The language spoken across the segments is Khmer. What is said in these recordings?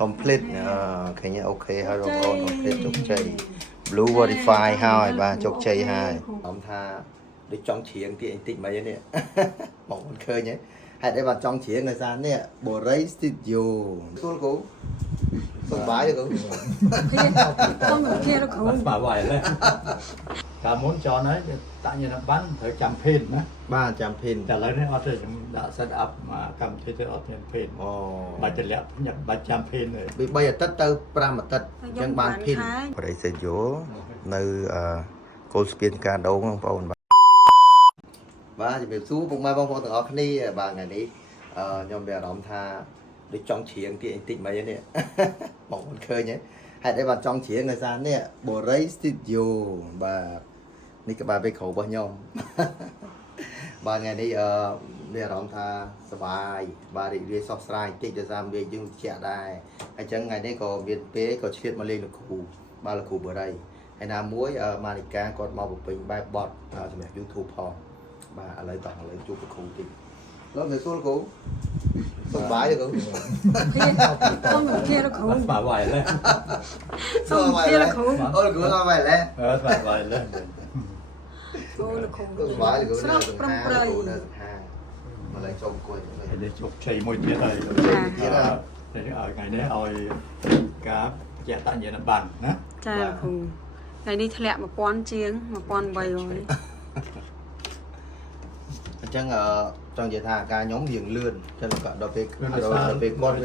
complete ឃើញអូខេហើយបងប្អូន complete ជោគជ័យ blue verify ហើយបាទជោគជ័យហើយខ្ញុំថាដូចចង់ច្រៀងទីបន្តិចមកនេះបងប្អូនឃើញហ៎ហេតុអីបាទចង់ច្រៀងដោយសារនេះបូរី studio ស្គាល់គ្រូសុខសប្បាយទេគ្រូ không được kia đâu không បាទវាយឡើយកាលមុនចន់ហើយតាក់ញ៉ាំបានត្រូវចាំភេទណា បាទចាំភិន តែឥឡូវនេះអត់ទេខ្ញុំដាក់ set up មកកម្មវិធីទៅអត់មានភេទ អូ បាច់តម្លាក់បាច់ចាំភេទទេ ពី3អាទិត្យទៅ5អាទិត្យអញ្ចឹងបានភិនបរិសិទ្ធយោនៅគោលស្ពានការដូងបងប្អូនបាទជំរាបសួរពុកម៉ែបងប្អូនទាំងអស់គ្នាបាទថ្ងៃនេះខ្ញុំមានអារម្មណ៍ថាដូចចង់ច្រៀងទីបន្តិចមកនេះបងប្អូនឃើញហ៎ហេតុអីបាទចង់ច្រៀងដោយសារនេះបូរី studio បាទនេះក្បាលពេលគ្រូរបស់ខ្ញុំបាទថ្ងៃនេះមានអារម្មណ៍ថាសប្បាយបាទរីករាយសោះស្រាយបន្តិចដោយសារវាយើងជាក់ដែរហើយអញ្ចឹងថ្ងៃនេះក៏មានពេលក៏ឆ្លៀតមកលេងលោកគ្រូបាទលោកគ្រូបូរីហើយណាមួយម៉ានីកាគាត់មកបំពេញបែបបត់សម្រាប់ YouTube ផងបាទឥឡូវជួបលោកគ្រូតិចលោកទៅសួរគ្រូសុខសប្បាយទេគ្រូ không được kia đâu không បាទវាយឡើយ không được kia đâu không អូលោកគ្រូសុខសប្បាយឡែ បាទវាយឡើយ cô là không សុខសប្បាយលោកគ្រូនៅ sắp សង្ pram ហា pray គ្រូនៅសង្ហាមកឡើងចូលអង្គុយ ហើយនេះជោគជ័យមួយទៀតហើយ ទៀតហើយ ថ្ងៃនេះឲ្យការជាតាក់ញ៉ាំបានណា cha là không ngày đi thẹn một con chiêng một con bầy rồi អញ្ចឹងចង់និយាយថាការខ្ញុំរៀងលឿនអញ្ចឹងក៏ដល់ពេលគាត់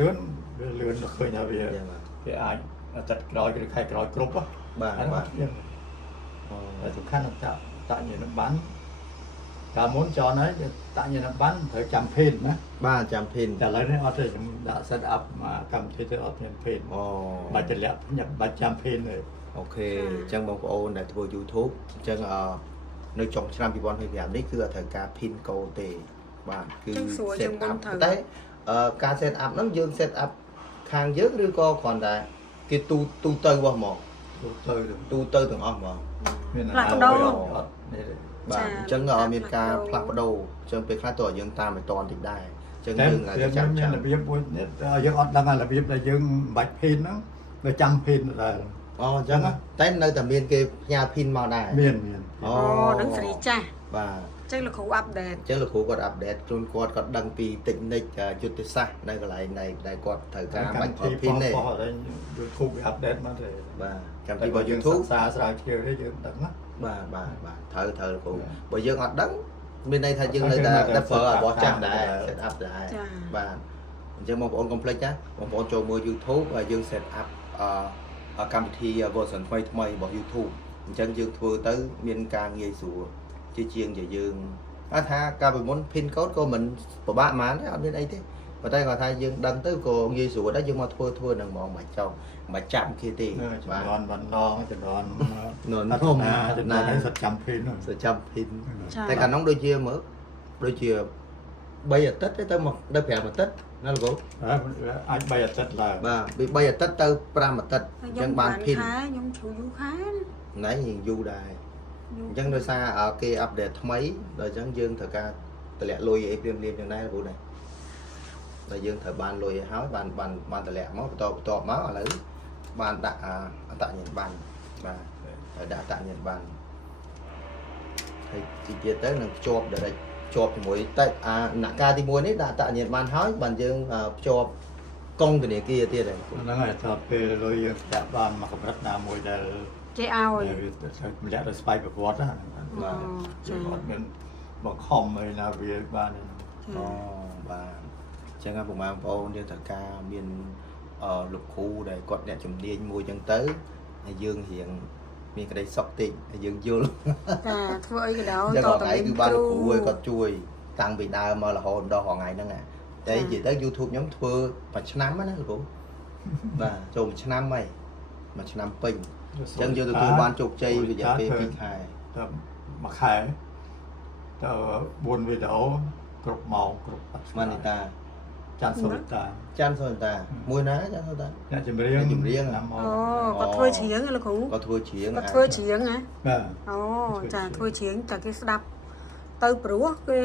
លឿនឃើញថាវាអាចចិត្តក្រោយឬខែក្រោយគ្រប់ បាទបាទ តែសំខាន់តាក់ញ៉ាំបានកាលមុនចន់ហើយតាក់ញ៉ាំបានត្រូវចាំភេទណា បាទចាំភិន តែឥឡូវនេះអត់ទេខ្ញុំដាក់ set up មកកម្មវិធីទៅអត់មានភេទ អូ បាច់តម្លាក់បាច់ចាំភេទទេ អូខេអញ្ចឹងបងប្អូនដែលធ្វើ YouTube អញ្ចឹងនៅចុងឆ្នាំ2025នេះគឺអត់ត្រូវការ pin code ទេបាទគឺ set up តែការ set up ហ្នឹងយើង set up ខាងយើងឬក៏គ្រាន់តែគេទូទៅរបស់ហ្មង ទូទៅទាំងអស់ហ្មង មានអត់នេះ បាទអញ្ចឹងមានការផ្លាស់ប្ដូរអញ្ចឹងពេលខ្លះតើយើងតាមមិនតាន់តិចដែរអញ្ចឹង តែ យើងអាច យើង ចាំ មានរបៀបមួយនេះយើងអត់ដឹងរបៀបដែលយើងបាច់ភេទហ្នឹងវាចាំភេទដែរ អូអញ្ចឹងតែនៅតែមានគេផ្ញើ pin មកដែរ មាន អូ đứng free cha បាទ chắc là khẩu update អញ្ចឹងលោកគ្រូគាត់អាប់ដេតខ្លួនគាត់ដឹងពីតិចនិចយុទ្ធសាស្ត្រនៅកន្លែងនៃដែលគាត់ត្រូវការបាច់ផុស pin ទេ បោះតែ YouTube វា update មកទេ បាទចាំពី ពី បើ បើយើង YouTube សិក្សាស្រាវជ្រាវទេយើងដឹងណា បាទត្រូវលោកគ្រូបើយើងអត់ដឹងមានន័យថាយើងនៅតែប្រើរបស់ចាស់ដែរ set up ដែរបាទអញ្ចឹងបងប្អូនកុំភ្លេចណាបងប្អូនចូលមើល YouTube យើង set up កម្មវិធី version ថ្មីរបស់ YouTube អញ្ចឹងយើងធ្វើទៅមានការងាយស្រួលជាងយើងថាការប្រមុន pin code ក៏មិនពិបាកប៉ុន្មានទេអត់មានអីទេប៉ុន្តែគាត់ថាយើងដឹងទៅក៏ងាយស្រួលដែរយើងមកធ្វើនឹងហ្មងមិនចង់មិនចាប់គេទេ បាទបណ្ដងចំនួន នោះ ធំចំនួននេះសិតចាំភេទហ្នឹង សចាំ pin តែកាលនោះដូចជាមើលដូចជា3អាទិត្យទៅមកដល់5អាទិត្យណាលោកគ្រូ អាច3អាទិត្យឡើង បាទពី3អាទិត្យទៅ5អាទិត្យអញ្ចឹងបាន pin ខ្ញុំជួយយូរខែ ណៃយូរដែរអញ្ចឹងដោយសារគេអាប់ដេតថ្មីដល់អញ្ចឹងយើងត្រូវការតម្លាក់លុយអីព្រាមយ៉ាងណាគ្រូដែរតែយើងត្រូវបានលុយឲ្យហើយបានតម្លាក់មកបន្តមកឥឡូវបានដាក់អត្តញ្ញាណប័ណ្ណបាទហើយដាក់អត្តញ្ញាណប័ណ្ណហើយទីទៀតទៅនឹងភ្ជាប់ direct ភ្ជាប់ជាមួយតែដំណាក់កាលទី1នេះដាក់អត្តញ្ញាណប័ណ្ណហើយបានយើងភ្ជាប់កុងធនាគារទៀតហើយ ហ្នឹងហើយថាពេលលុយយើងដាក់បានមកកម្រិតណាមួយដែល គេឲ្យ ម្លាក់ដោយស្វ័យប្រវត្តិណាបាទយើងអត់មានបង្ខំអីណាវាបាន អូបាទអញ្ចឹងបងប្អូនយើងត្រូវការមានលោកគ្រូដែលគាត់អ្នកជំនាញមួយអញ្ចឹងទៅហើយយើងរៀងមានក្តីសុខតិចហើយយើងយល់ ចាធ្វើអីក៏ដោយ ចឹង ត ថ្ងៃគឺបានលោកគ្រូឲ្យគាត់ជួយតាំងពីដើមមករហូតដល់ថ្ងៃហ្នឹងតែនិយាយទៅ YouTube ខ្ញុំធ្វើមួយឆ្នាំណាលោកគ្រូបាទចូលមួយឆ្នាំហើយមួយឆ្នាំពេញអញ្ចឹងយើងទទួលបានជោគជ័យរយៈពេល2ខែ តែមួយខែទៅ4វីដេអូគ្រប់ម៉ោងគ្រប់ ម៉ានីតា ចាន់សូតា ចាន់សូតាមួយណាចាន់សូតា អ្នកចម្រៀងណាមក អូគាត់ធ្វើច្រៀងលោកគ្រូ គាត់ធ្វើច្រៀង គាត់ធ្វើច្រៀងហ៎ បាទ អូចាធ្វើច្រៀងតែគេស្ដាប់ទៅព្រោះគេ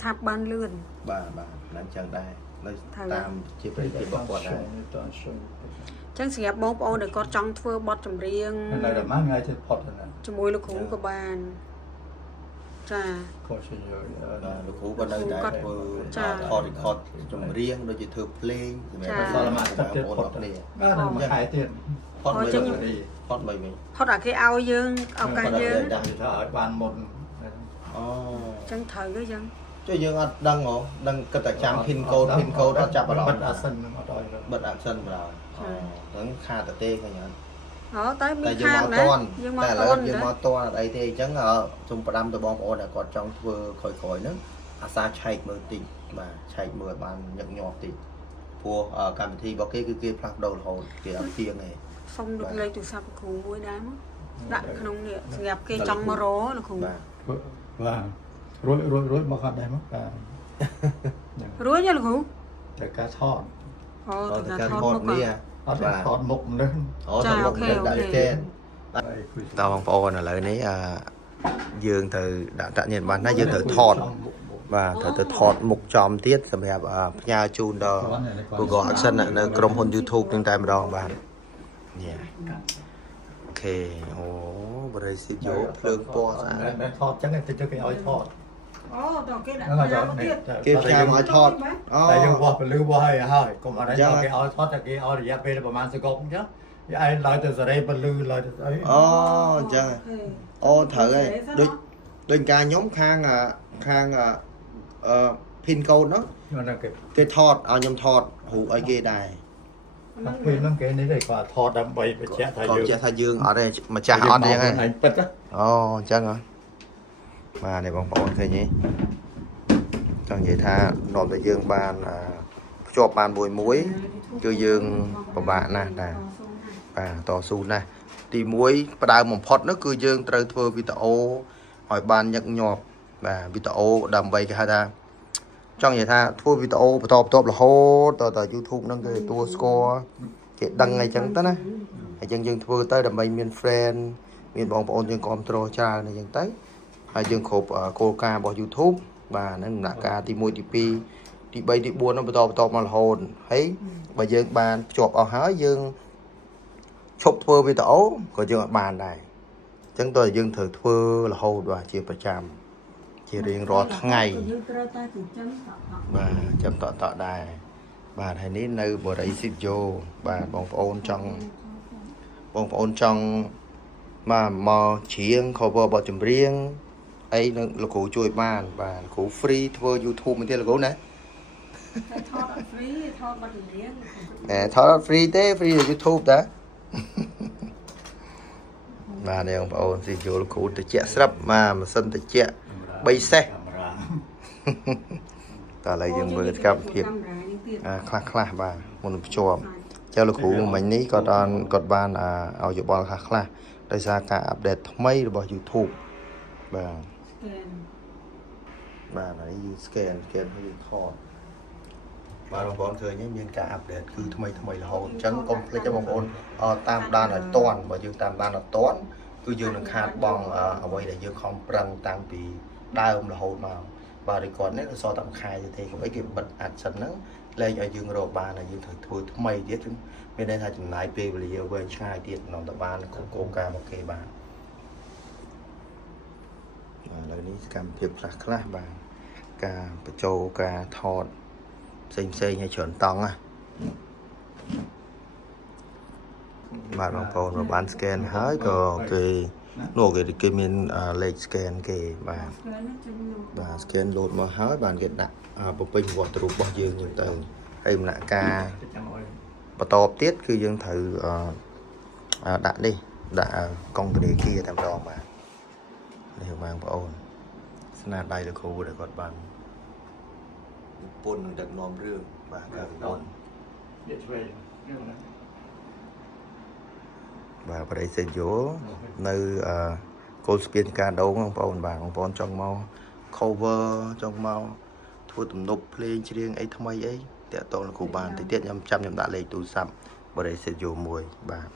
ឆាប់បានលឿន បាទហ្នឹងចឹងដែរ នៅតាមជាប្រតិបត្តិគាត់ដែរ ចឹងសម្រាប់បងប្អូនដែលគាត់ចង់ធ្វើបទចម្រៀង នៅតែមកថ្ងៃទៅផុតណា ជាមួយលោកគ្រូក៏បានចា គាត់ជួយ លោកគ្រូក៏នៅតែធ្វើថត record ចម្រៀងដូចជាធ្វើភ្លេងសម្រាប់ សល់មកទឹកទៀតផុតគ្នាបាទមួយខែទៀត ផុតមួយផុតមួយវិញ ផុតអាគេឲ្យយើងឱកាសយើង ចាំថាឲ្យបានមុន អូ ចឹងត្រូវទៅចឹង ចុះយើងអត់ដឹងហ៎ដឹងគិតតែចាំ pin code អត់ចាប់អារម្ម បិទ ណ៍ អាសិនអត់ឲ្យ បិទអាសិនបណ្ដោយហ្នឹងខាតទេឃើញអត់ អូតែមា តែ ន យើង ខា មក ងណា តន់ យើងមក តែឥ ត ឡូវ ន់ យើង ណា មកតន់អត់អីទេអញ្ចឹងសូមផ្ដាំទៅបងប្អូនដែលគាត់ចង់ធ្វើក្រោយៗហ្នឹងអាសាឆែកមើលតិចបាទឆែកមើលបានញឹកញាប់តិចព្រោះកម្មវិធីរបស់គេគឺគេផ្លាស់ប្ដូររហូតគេអត់ទៀងទេ សុំលើកលេខទូរស័ព្ទលោកគ្រូមួយដែរមកដាក់ក្នុងនេះសម្រាប់គេចង់មករលោកគ្រូ បាទ បាទរួចមកគាត់ដែរមកបាទ រួចទេលោកគ្រូ តែការថត អូ អ តែ ត់ ការ ការ ថត ថត មុខ នេះ អត់ថតមុខនេះ អូថតមុខនេះដាក់ចេនតើបងប្អូនឥឡូវនេះយើងទៅដាក់ញ៉ាំបានណាយើងត្រូវថតបាទត្រូវទៅថតមុខចំទៀតសម្រាប់ផ្ញើជូនដល់ Google Action នៅក្រុមហ៊ុន YouTube នឹងតែម្ដងបាទនេះអូខេអូបរិសិទ្ធយកភ្លើងពណ៌ស្អាត តែថតចឹងទៅគេឲ្យថត អូតើគេដាក់ ហ្នឹង ញ៉ា ហើយ ំទៀត គេផ្ញើមកឲ្យថតអូ តែយើងបោះពលឺបោះហើយកុំអត់ឲ្យគេឲ្យថតតែគេឲ្យរយៈពេលប្រហែលសកុកអញ្ចឹងវាឯងឡើយទៅសេរីពលឺឡើយទៅអី អូអញ្ចឹងអូត្រូវហើយដូចការខ្ញុំខាងpin code នោះ ហ្នឹងគេ គេថតឲ្យខ្ញុំថតរូបឲ្យគេដែរ ពេលហ្នឹងគេនេះគាត់ថតដើម្បីបញ្ជាក់ថា គាត់ យើង ចេះថាយើងអត់ទេម្ចាស់អត់ទេហ្នឹង ឯងពិត អូអញ្ចឹងហ៎បាទនេះបងប្អូនឃើញទេចង់និយាយថានាំតែយើងបានភ្ជាប់បានមួយគឺយើងពិបាកណាស់ដែរបាទតស៊ូណាស់ទី1ផ្ដើមបំផុតនោះគឺយើងត្រូវធ្វើវីដេអូឲ្យបានញឹកញាប់បាទវីដេអូដើម្បីគេហៅថាចង់និយាយថាធ្វើវីដេអូបន្តរហូតត YouTube ហ្នឹងគេទទួលស្គាល់គេដឹងអីចឹងទៅណាអញ្ចឹងយើងធ្វើទៅដើម្បីមាន friend មានបងប្អូនយើងគ្រប់គ្រងច្រើនអញ្ចឹងទៅហើយយើងគ្រប់គោលការណ៍របស់ YouTube បាទហ្នឹងដំណាក់កាលទី1ទី2ទី3ទី4ហ្នឹងបន្តមករហូតហើយបើយើងបានភ្ជាប់អស់ហើយយើងឈប់ធ្វើវីដេអូក៏យើងអត់បានដែរអញ្ចឹងតើយើងត្រូវធ្វើរហូតបាទជាប្រចាំជារៀងរាល់ថ្ងៃ យើងត្រូវតែចិញ្ចឹមតក់ បាទចាំតដែរបាទហើយនេះនៅបរិសិទ្ធយោបាទបងប្អូនចង់មកច្រៀង cover បទចម្រៀងអីនឹងលោកគ្រូជួយបានបាទគ្រូ free ធ្វើ YouTube មែនទេលោកគ្រូណា តែថតអត់ free ថតបទចម្រៀង ថត free ទេ free ទៅ YouTube តាបាទនេះបងប្អូនស៊ីយកលោកគ្រូតិចស្រាប់បាទម៉ាស៊ីនតិច3សេស តើឥឡូវយើងមើលសកម្មភាពខ្លះបាទមុនភ្ជាប់ចុះលោកគ្រូមិញនេះគាត់បានឲ្យយោបល់ខ្លះដោយសារការអាប់ដេតថ្មីរបស់ YouTube បាទបាទហើយ scan ហើយយើងថតបាទបងប្អូនឃើញមានការអាប់ដេតគឺថ្មីរហូតអញ្ចឹងកុំភ្លេចបងប្អូនតាមដានឲ្យតាន់បើយើងតាមដានអត់តាន់គឺយើងនឹងខាតបង់អ្វីដែលយើងខំប្រឹងតាំងពីដើមរហូតមកបាទ record នេះគឺសតតែខែទេកុំអីគេបិទអាចសិនហ្នឹងលែងឲ្យយើងរកបានហើយយើងត្រូវធ្វើថ្មីទៀតមានន័យថាចំណាយពេលវេលាវែងឆ្ងាយទៀតក្នុងតបានគ្រប់គោលការណ៍របស់គេបាទឥឡូវនេះសកម្មភាពខ្លះបាទការបញ្ចូលការថតផ្សេងឲ្យច្រើនតង់ណាបាទបងប្អូនមកបាន scan ហើយក៏គេនោះគេមានលេខ scan គេបាទ scan load មកហើយបានគេដាក់បំពេញវត្តរូបរបស់យើងទៅហើយដំណាក់កាលបន្តទៀតគឺយើងត្រូវដាក់នេះដាក់កុងធនាគារតែម្ដងបាទនេះបងប្អូនស្នាដៃលោកគ្រូដែលគាត់បាននិពន្ធនិងដឹកនាំរឿងបាទការនិពន្ធបាទបរិសិទ្ធយោនៅគោលស្ពានការដងបងប្អូនបាទបងប្អូនចង់មក cover ចង់មកធ្វើទំនប់ភ្លេងច្រៀងអីថ្មីអីតាក់ទងលោកគ្រូបានតិចទៀតខ្ញុំដាក់លេខទូរស័ព្ទបរិសិទ្ធយោមួយបាទ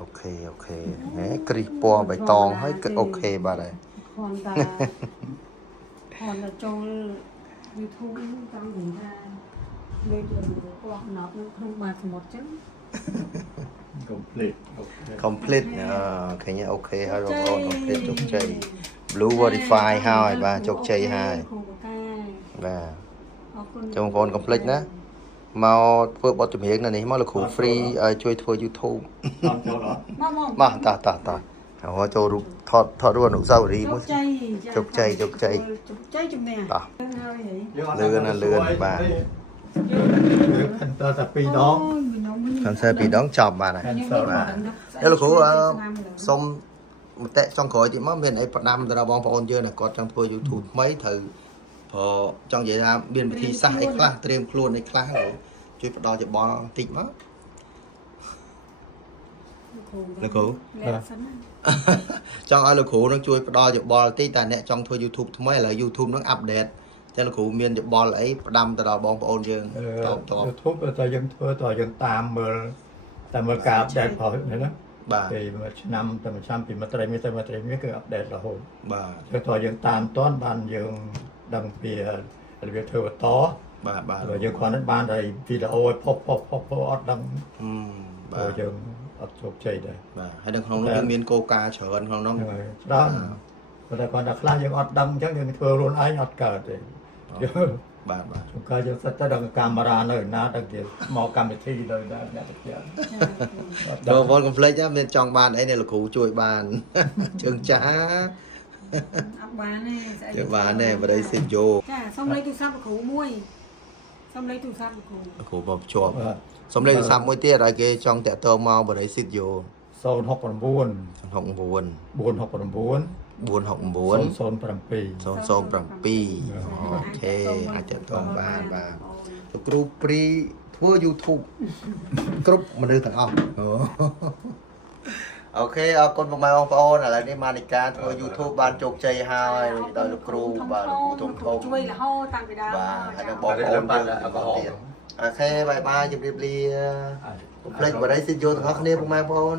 អូខ เคโอเคแหมกรีปอใบตองให้ก็โอเคบาดเลย còn là cho YouTube trong vùng ra lên đường của nó không mà một chứ complete complete ឃើញអូខេហើយបងប្អូន complete ជោគជ័យ blue verify ហើយបាទជោគជ័យហើយបាទចូលបងប្អូន complete ណាមកធ្វើបទចម្រៀងនៅនេះមកលោកគ្រូ free ជួយធ្វើ YouTube អត់ចូលអត់ បាទតោះហើយចូលរូបថតរូបអនុស្សាវរីយ៍មួយជោគជ័យជំនះតោះលឿនបាទ cancel តែ2ដង cancel 2ដងចប់បាទហើយ cancel បាទលោកគ្រូសុំមតិចុងក្រោយទៀតមកមានអីផ្ដាំទៅដល់បងប្អូនយើងណាគាត់ចង់ធ្វើ YouTube ថ្មីត្រូវព្រោះចង់និយាយថាមានវិធីសាស្ត្រអីខ្លះត្រៀមខ្លួនអីខ្លះជួយផ្ដល់យោបល់បន្តិចមកលោកគ្រូចង់ឲ្យលោកគ្រូនឹងជួយផ្ដល់យោបល់តិចតែអ្នកចង់ធ្វើ YouTube ថ្មីឥឡូវ YouTube នឹងអាប់ដេតចឹងលោកគ្រូមានយោបល់អីផ្ដាំទៅដល់បងប្អូនយើងតប YouTube តែយើងធ្វើតើយើងតាមមើលការអាប់ដេតផលនេះណាបាទពីមួយឆ្នាំទៅមួយឆ្នាំពីមួយត្រីនេះទៅមួយត្រីនេះគឺអាប់ដេតរហូត បាទ គឺតើយើងតាមតន់បានយើងដឹងពីរបៀបធ្វើបន្ត បាទ យើងគ្រាន់តែបានតែវីដេអូឲ្យផុសអត់ដឹងបាទយើងអត់ជោគជ័យដែរ បាទហើយនៅក្នុងនោះយើងមានកោការច្រើនក្នុងនោះ ច្រើនតែគាត់ថាខ្លះយើងអត់ដឹងអញ្ចឹងយើងធ្វើខ្លួនឯងអត់កើតទេ បាទ ជួនកាលយើងសិតតែដល់កាមេរ៉ានៅណាដល់គេមកកម្មវិធីដល់អ្នកទៅទៀត ដល់វល់ complete មានចង់បានអីនេះលោកគ្រូជួយបានជើងចា អត់បានទេស្អី ជួយបានទេបរិយសិទ្ធយោ ចាសុំលេខទូរស័ព្ទលោកគ្រូមួយសុំលេខទូរស័ព្ទលោកគ្រូ លោកគ្រូមកភ្ជាប់សុំលេខទូរស័ព្ទមួយទៀតឲ្យគេចង់តាក់ទងមកបរិយសិទ្ធយោ 069 069 469 469 007 អូខេអាចតាក់ទងបានបាទលោកគ្រូព្រីធ្វើ YouTube គ្រប់មនុស្សទាំងអស់អូខេអរគុណបងប្អូនឥឡូវនេះម៉ានីកាធ្វើ YouTube បានជោគជ័យហើយដោយលោកគ្រូបាទលោកគ្រូធំជួយរហូតតាំងពីដើម បាទហើយនឹងបងប្អូនយើងទៀតអូខេបាយជម្រាបលាកុំភ្លេចបរិយសិទ្ធយោទាំងអស់គ្នាបងប្អូន